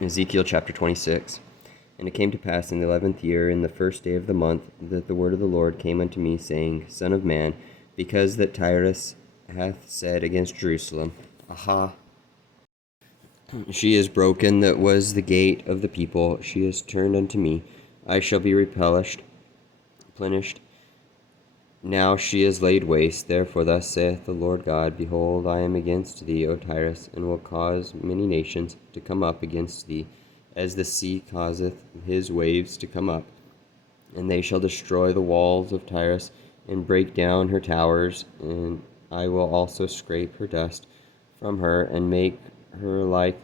Ezekiel chapter 26. And it came to pass in the 11th year, in the first day of the month, that the word of the Lord came unto me, saying, Son of man, because that Tyrus hath said against Jerusalem, Aha, she is broken that was the gate of the people, she is turned unto me, I shall be replenished. Now she is laid waste. Therefore thus saith the Lord God, Behold, I am against thee, O Tyrus, and will cause many nations to come up against thee, as the sea causeth his waves to come up. And they shall destroy the walls of Tyrus, and break down her towers, and I will also scrape her dust from her, and make her like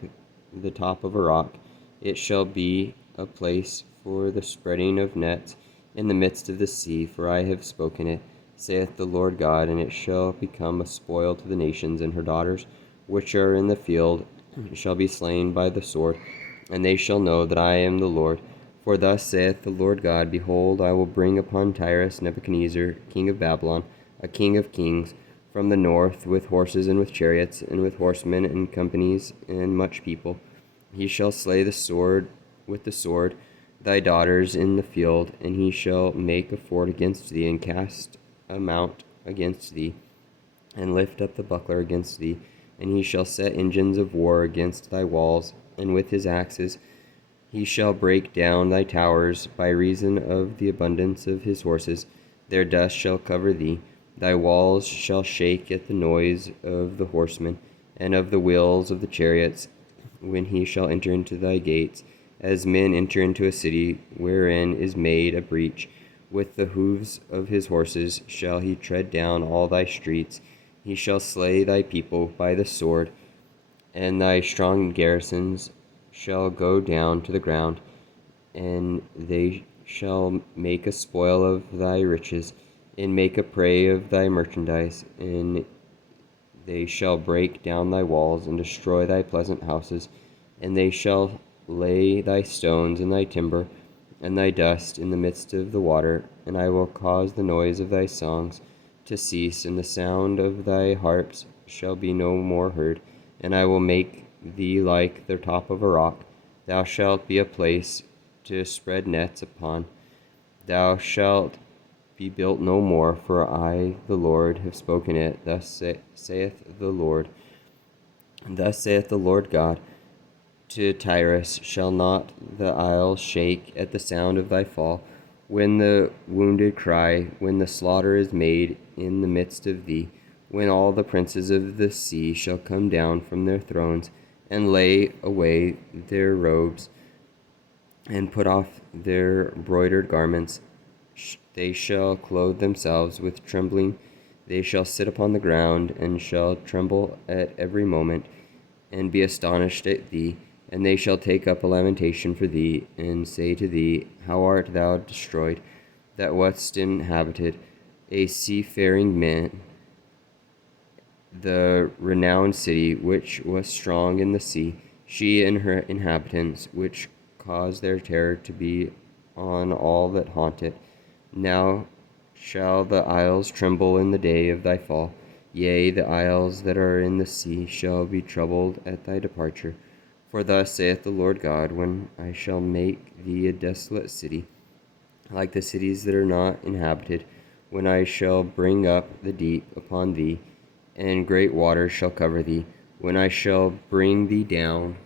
the top of a rock. It shall be a place for the spreading of nets in the midst of the sea, for I have spoken it, saith the Lord God. And it shall become a spoil to the nations, and her daughters which are in the field shall be slain by the sword, and they shall know that I am the Lord. For thus saith the Lord God, Behold, I will bring upon Tyrus Nebuchadnezzar, king of Babylon, a king of kings, from the north, with horses and with chariots, and with horsemen and companies, and much people. He shall slay the sword with the sword, thy daughters in the field, and he shall make a fort against thee, and cast a mount against thee, and lift up the buckler against thee, and he shall set engines of war against thy walls, and with his axes he shall break down thy towers by reason of the abundance of his horses. Their dust shall cover thee. Thy walls shall shake at the noise of the horsemen, and of the wheels of the chariots, when he shall enter into thy gates, as men enter into a city wherein is made a breach. With the hoofs of his horses shall he tread down all thy streets. He shall slay thy people by the sword, and thy strong garrisons shall go down to the ground, and they shall make a spoil of thy riches, and make a prey of thy merchandise, and they shall break down thy walls, and destroy thy pleasant houses, and they shall lay thy stones and thy timber, and thy dust in the midst of the water, and I will cause the noise of thy songs to cease, and the sound of thy harps shall be no more heard, and I will make thee like the top of a rock. Thou shalt be a place to spread nets upon. Thou shalt be built no more, for I, the Lord, have spoken it. Thus saith the Lord. Thus saith the Lord God. To Tyrus shall not the isles shake at the sound of thy fall, when the wounded cry, when the slaughter is made in the midst of thee, when all the princes of the sea shall come down from their thrones, and lay away their robes, and put off their broidered garments. They shall clothe themselves with trembling. They shall sit upon the ground, and shall tremble at every moment, and be astonished at thee. And they shall take up a lamentation for thee, and say to thee, How art thou destroyed, that wast inhabited, a seafaring man, the renowned city, which was strong in the sea, she and her inhabitants, which caused their terror to be on all that haunt it. Now shall the isles tremble in the day of thy fall. Yea, the isles that are in the sea shall be troubled at thy departure. For thus saith the Lord God, when I shall make thee a desolate city, like the cities that are not inhabited, when I shall bring up the deep upon thee, and great waters shall cover thee, when I shall bring thee down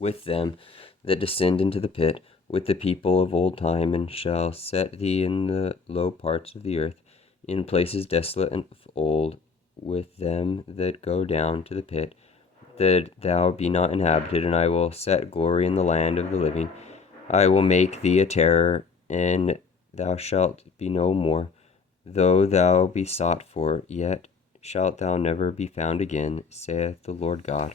with them that descend into the pit, with the people of old time, and shall set thee in the low parts of the earth, in places desolate and of old, with them that go down to the pit, that thou be not inhabited, and I will set glory in the land of the living. I will make thee a terror, and thou shalt be no more. Though thou be sought for, yet shalt thou never be found again, saith the Lord God.